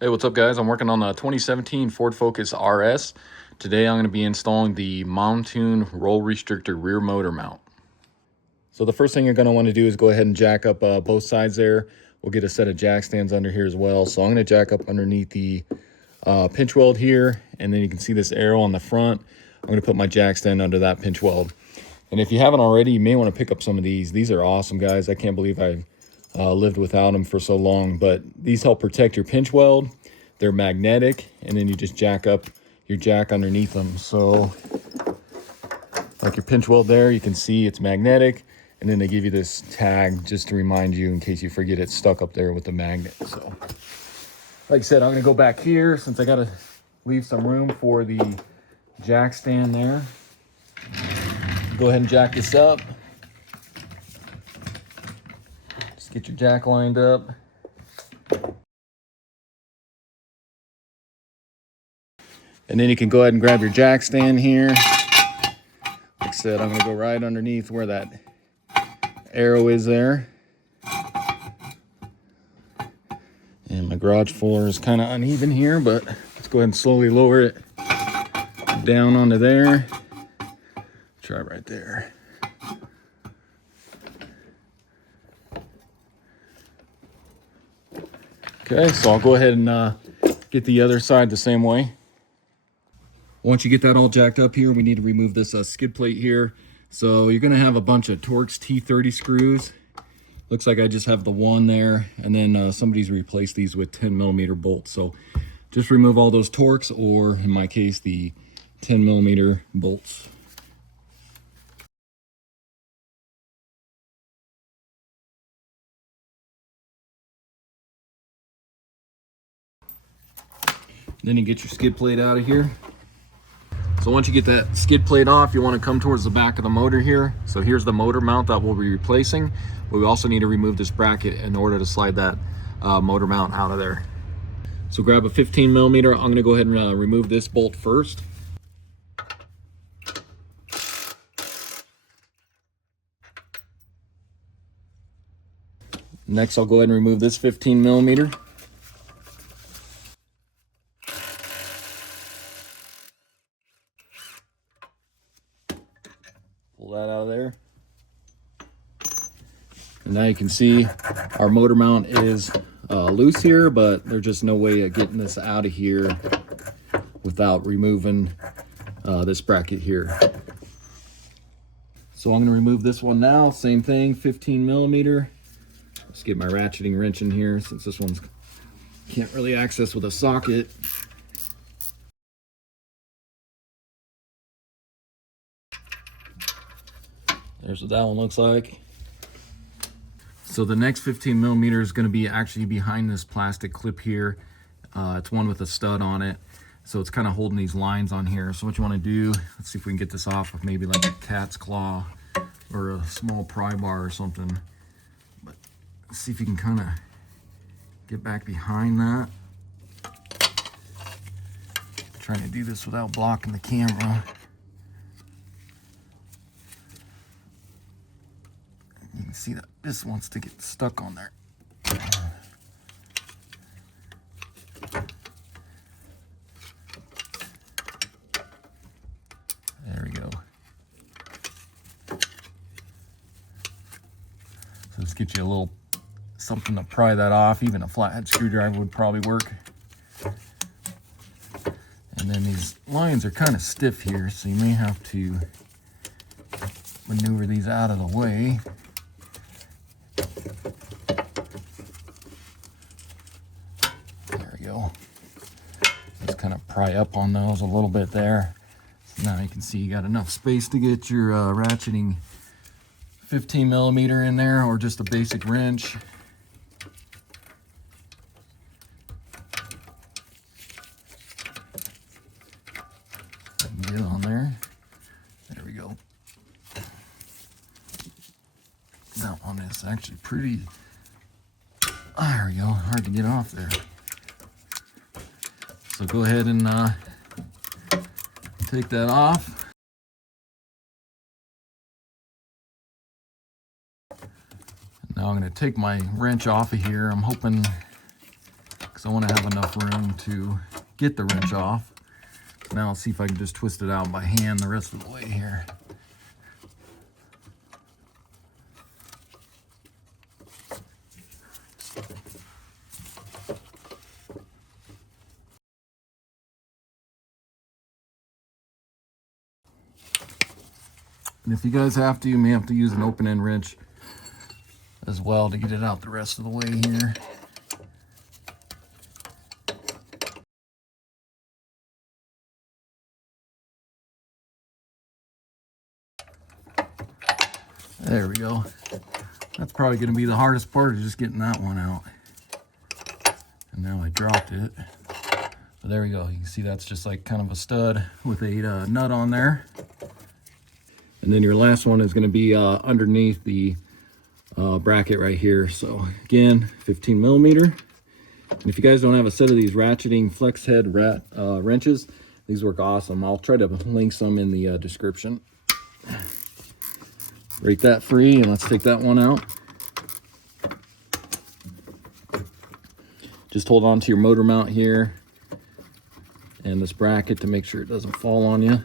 Hey, what's up guys? I'm working on the 2017 Ford Focus RS. Today I'm going to be installing the Mountune roll restrictor rear motor mount. So the first thing you're going to want to do is go ahead and jack up both sides there. We'll get a set of jack stands under here as well. So I'm going to jack up underneath the pinch weld here, and then you can see this arrow on the front. I'm going to put my jack stand under that pinch weld. And if you haven't already, you may want to pick up some of these. These are awesome, guys. I can't believe I've lived without them for so long, but these help protect your pinch weld. They're magnetic, and then you just jack up your jack underneath them. So like your pinch weld there, you can see it's magnetic, and then they give you this tag just to remind you in case you forget it's stuck up there with the magnet. So like I said, I'm gonna go back here since I gotta leave some room for the jack stand there. Go ahead and jack this up. Just get your jack lined up. And then you can go ahead and grab your jack stand here. Like I said, I'm gonna go right underneath where that arrow is there. And my garage floor is kind of uneven here, but let's go ahead and slowly lower it down onto there. Try right there. Okay, so I'll go ahead and get the other side the same way. Once you get that all jacked up here, we need to remove this skid plate here. So you're gonna have a bunch of Torx T30 screws. Looks like I just have the one there, and then somebody's replaced these with 10mm bolts. So just remove all those Torx, or in my case, the 10mm bolts. Then you get your skid plate out of here. So once you get that skid plate off, you want to come towards the back of the motor here. So here's the motor mount that we'll be replacing. But we also need to remove this bracket in order to slide that motor mount out of there. So grab a 15mm. I'm going to go ahead and remove this bolt first. Next, I'll go ahead and remove this 15mm. Pull that out of there. And now you can see our motor mount is loose here, but there's just no way of getting this out of here without removing this bracket here. So I'm going to remove this one now. Same thing, 15mm. Let's get my ratcheting wrench in here since this one's can't really access with a socket. There's what that one looks like. So the next 15mm is going to be actually behind this plastic clip here. It's one with a stud on it. So it's kind of holding these lines on here. So what you want to do, let's see if we can get this off with maybe like a cat's claw or a small pry bar or something. But let's see if you can kind of get back behind that. Trying to do this without blocking the camera. You can see that this wants to get stuck on there. There we go. So let's get you a little something to pry that off. Even a flathead screwdriver would probably work. And then these lines are kind of stiff here, so you may have to maneuver these out of the way. There we go. Just kind of pry up on those a little bit there. So now you can see you got enough space to get your ratcheting 15mm in there, or just a basic wrench. Get on there. There we go. That one is actually pretty, there we go, hard to get off there. So go ahead and take that off. Now I'm going to take my wrench off of here. I'm hoping because I want to have enough room to get the wrench off. Now let's see if I can just twist it out by hand the rest of the way here. And if you guys have to, you may have to use an open end wrench as well to get it out the rest of the way here. There we go. That's probably going to be the hardest part, is just getting that one out. And now I dropped it. But there we go. You can see that's just like kind of a stud with a nut on there. And then your last one is going to be underneath the bracket right here. So again, 15 millimeter. And if you guys don't have a set of these ratcheting flex head wrenches, these work awesome. I'll try to link some in the description. Break that free, and let's take that one out. Just hold on to your motor mount here and this bracket to make sure it doesn't fall on you.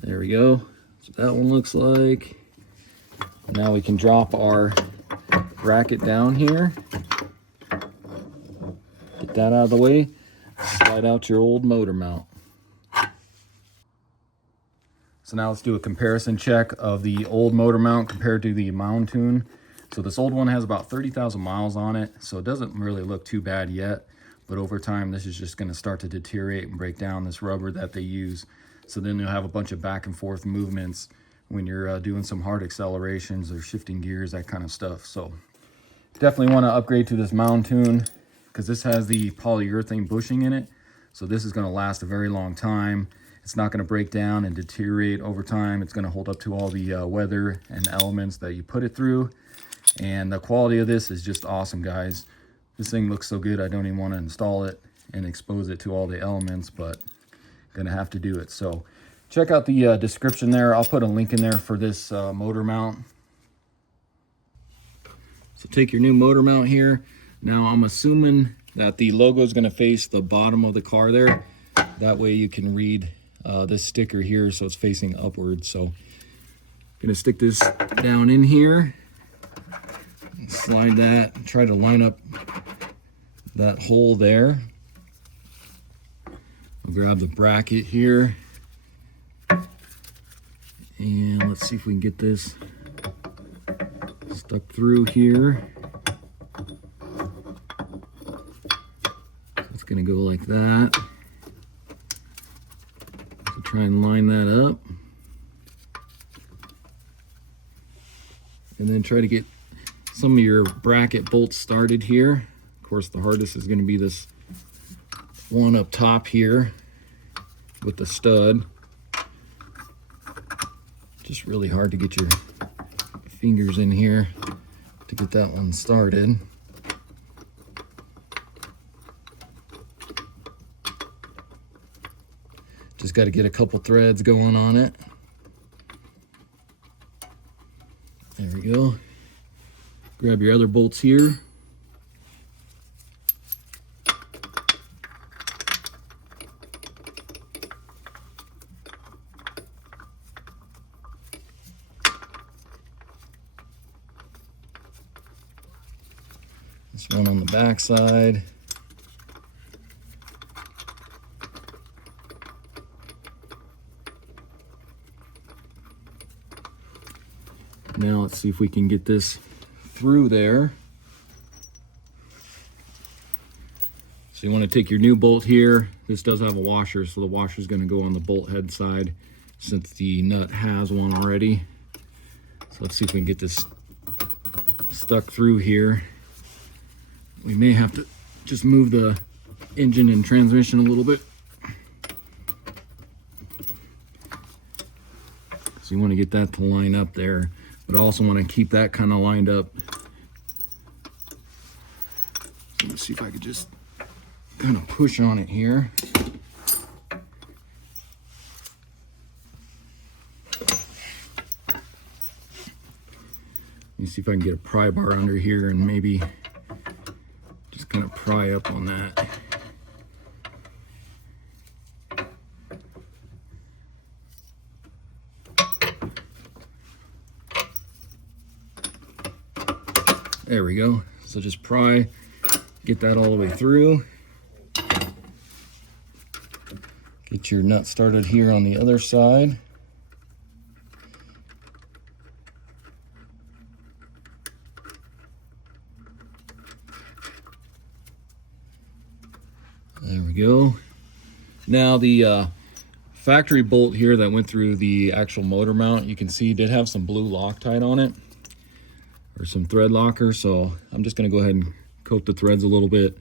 There we go. That's what that one looks like. Now we can drop our bracket down here. Get that out of the way. Slide out your old motor mount. So now let's do a comparison check of the old motor mount compared to the Mountune. So this old one has about 30,000 miles on it, so it doesn't really look too bad yet. But over time, this is just going to start to deteriorate and break down, this rubber that they use. So then you'll have a bunch of back and forth movements when you're doing some hard accelerations or shifting gears, that kind of stuff. So definitely want to upgrade to this Mountune, because this has the polyurethane bushing in it. So this is going to last a very long time. It's not going to break down and deteriorate over time. It's going to hold up to all the weather and elements that you put it through. And the quality of this is just awesome, guys. This thing looks so good, I don't even want to install it and expose it to all the elements, but I'm going to have to do it. So check out the description there. I'll put a link in there for this motor mount. So take your new motor mount here. Now I'm assuming that the logo is going to face the bottom of the car there. That way you can read this sticker here, so it's facing upward. So I'm gonna stick this down in here and slide that, try to line up that hole there. I'll grab the bracket here, and let's see if we can get this stuck through here. So it's gonna go like that. Try and line that up, and then try to get some of your bracket bolts started here. Of course, the hardest is going to be this one up top here with the stud. Just really hard to get your fingers in here to get that one started. Just got to get a couple threads going on it. There we go. Grab your other bolts here. This one on the back side. Now let's see if we can get this through there. So you want to take your new bolt here. This does have a washer, so the washer is going to go on the bolt head side since the nut has one already. So let's see if we can get this stuck through here. We may have to just move the engine and transmission a little bit. So you want to get that to line up there. But I also want to keep that kind of lined up. So let's see if I could just kind of push on it here. me see if I can get a pry bar under here and maybe just kind of pry up on that. There we go. So just pry, get that all the way through. Get your nut started here on the other side. There we go. Now the factory bolt here that went through the actual motor mount, you can see did have some blue Loctite on it, or some thread locker. So I'm just going to go ahead and coat the threads a little bit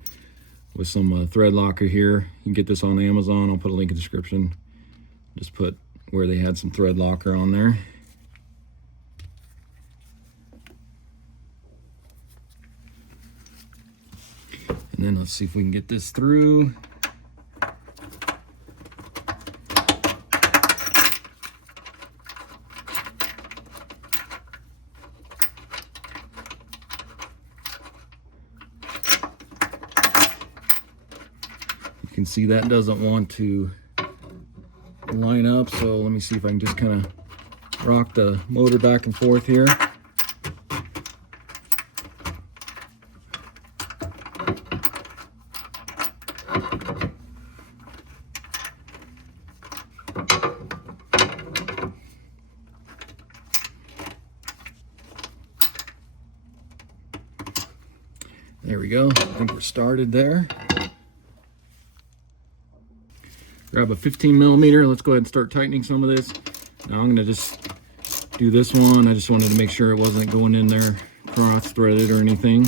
with some thread locker here. You can get this on Amazon. I'll put a link in the description. Just put where they had some thread locker on there. And then let's see if we can get this through. You can see that doesn't want to line up, so let me see if I can just kind of rock the motor back and forth here. There we go. I think we're started there. Grab a 15 millimeter. Let's go ahead and start tightening some of this. Now I'm going to just do this one. I just wanted to make sure it wasn't going in there cross-threaded or anything.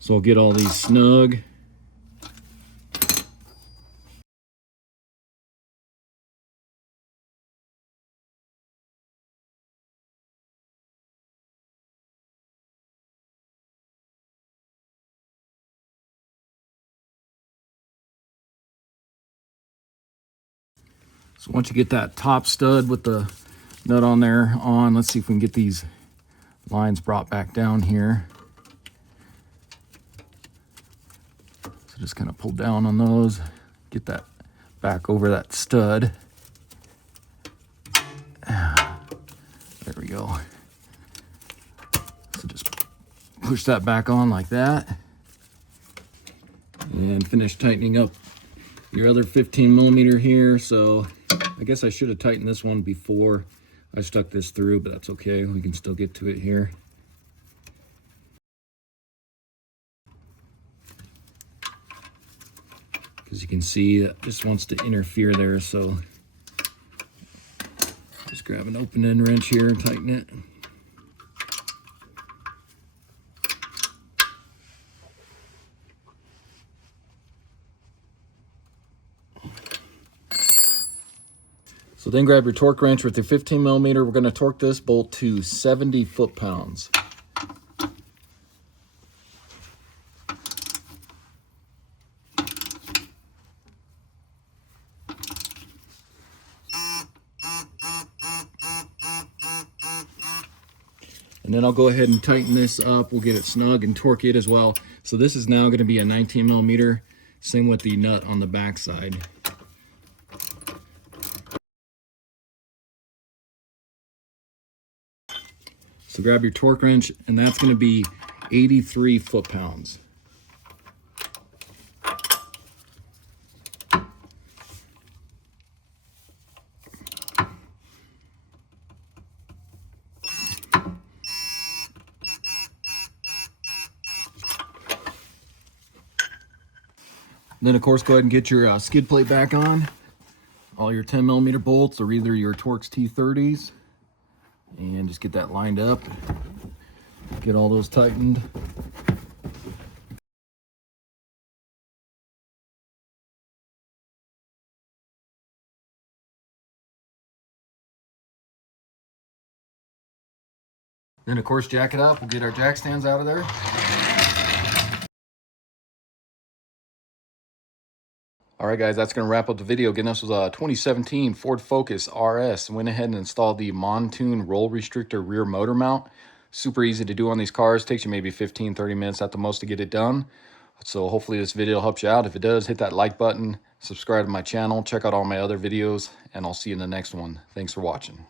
So I'll get all these snug. So once you get that top stud with the nut on there on, let's see if we can get these lines brought back down here. So just kind of pull down on those, get that back over that stud. There we go. So just push that back on like that. And finish tightening up your other 15 millimeter here. So I guess I should have tightened this one before I stuck this through, but that's okay. We can still get to it here. Because you can see that just wants to interfere there, so just grab an open end wrench here and tighten it. So then grab your torque wrench with your 15 millimeter. We're going to torque this bolt to 70 foot-pounds. And then I'll go ahead and tighten this up. We'll get it snug and torque it as well. So this is now going to be a 19 millimeter. Same with the nut on the back side. So grab your torque wrench, and that's going to be 83 foot-pounds. Then of course go ahead and get your skid plate back on. All your 10 millimeter bolts or either your Torx T30s. And just get that lined up. Get all those tightened. Then of course jack it up. We'll get our jack stands out of there. All right, guys, that's going to wrap up the video. Again, this was a 2017 Ford Focus RS. Went ahead and installed the Mountune roll restrictor rear motor mount. Super easy to do on these cars. Takes you maybe 15-30 minutes at the most to get it done. So hopefully this video helps you out. If it does, hit that like button, subscribe to my channel, check out all my other videos, and I'll see you in the next one. Thanks for watching.